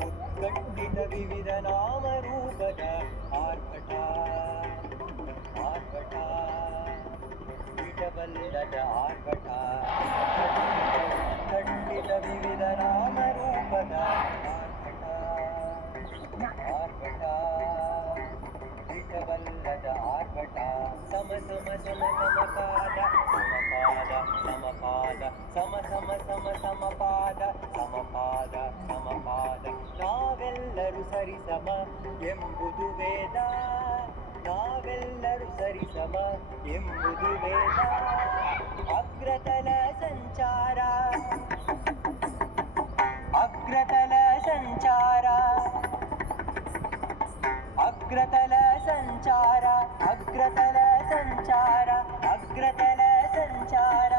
ಉತ್ಕಂಠಿತ ವಿವಿಧ ನಾಮರೂಪದ ಆರ್ಭಟ ಆರ್ಭಟ ಬಿಡಬಲ್ಲದ ಆರ್ಭಟ ಉತ್ಕಂಠಿತ ವಿವಿಧ ನಾಮರೂಪದ ಆರ್ಭಟ ಆರ್ಭಟ ಬಿಡಬಲ್ಲದ ಆರ್ಭಟ ಸಮ ಸಮ ಸಮ ಸಮಪಾದ ಸಮಪಾದ ಸಮಪಾದ ಸಮ ಸಮ ಸಮ ಸಮಪಾದ ಸಮಪಾದ ಸಮಪಾದ ನಾವೆಲ್ಲರೂ ಸರಿಸಮ ಎಂಬುದು ವೇದ ನಾವೆಲ್ಲರೂ ಸರಿಸಮ ಎಂಬುದು ವೇದ ಅಗ್ರತಲ ಸಂಚಾರ ಅಗ್ರತಲ ಸಂಚಾರ ಅಗ್ರತಲ ಸಂಚಾರ ಅಗ್ರತಲ ಸಂಚಾರ ಅಗ್ರತಲ ಸಂಚಾರ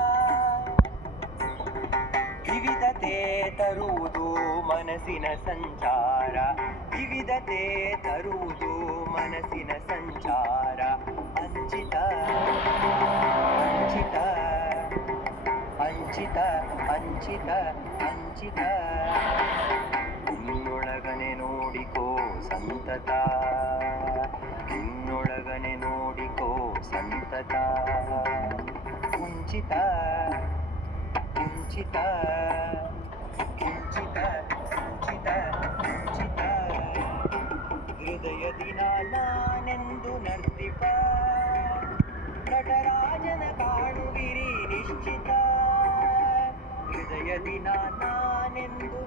ವಿವಿಧತೆ ತರುವುದು ಮನಸ್ಸಿನ ಸಂಚಾರ ವಿವಿಧತೆ ತರುವುದು ಮನಸ್ಸಿನ ಸಂಚಾರ ಅಂಚಿತ ಅಂಚಿತ ಅಂಚಿತ ಅಂಚಿತ ಅಂಚಿತ ನಿನ್ನೊಳಗನೆ ನೋಡಿಕೋ ಸಂತತ ನಿನ್ನೊಳಗನೆ ನೋಡಿಕೋ ಸಂತತ ಕುಂಚಿತ ಕುಂಚಿತ ಕುಂಚಿತ ಕುಂಚಿತ ಕುಂಚಿತ ಹೃದಯದಿ ನಾನೆಂದು ನರ್ತಿಪ ನಟರಾಜನ ಕಾಣುವಿರಿ ನಿಶ್ಚಿತ ಹೃದಯದಿ ನಾನೆಂದು